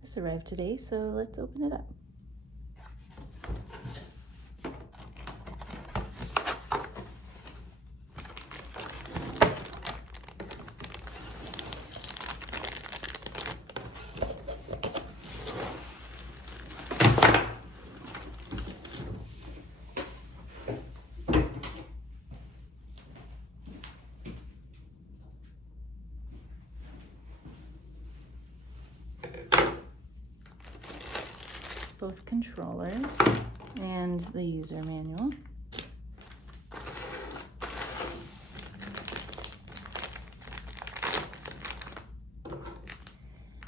This arrived today, so let's open it up. Both controllers and the user manual.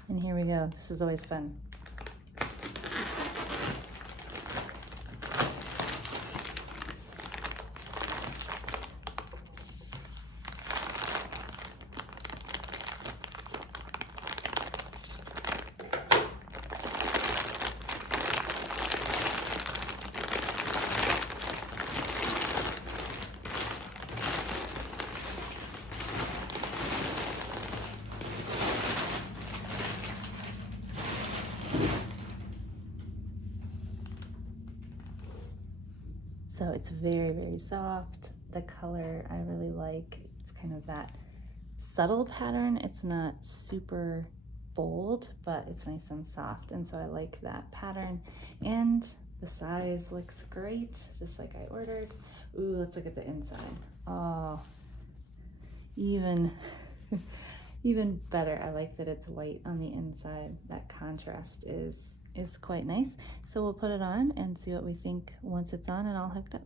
And here we go. This is always fun. So it's very, very soft. The color I really like. It's kind of that subtle pattern. It's not super bold, but it's nice and soft. And so I like that pattern. And the size looks great, just like I ordered. Ooh, let's look at the inside. Oh, even better. I like that it's white on the inside. That contrast is quite nice. So we'll put it on and see what we think once it's on and all hooked up.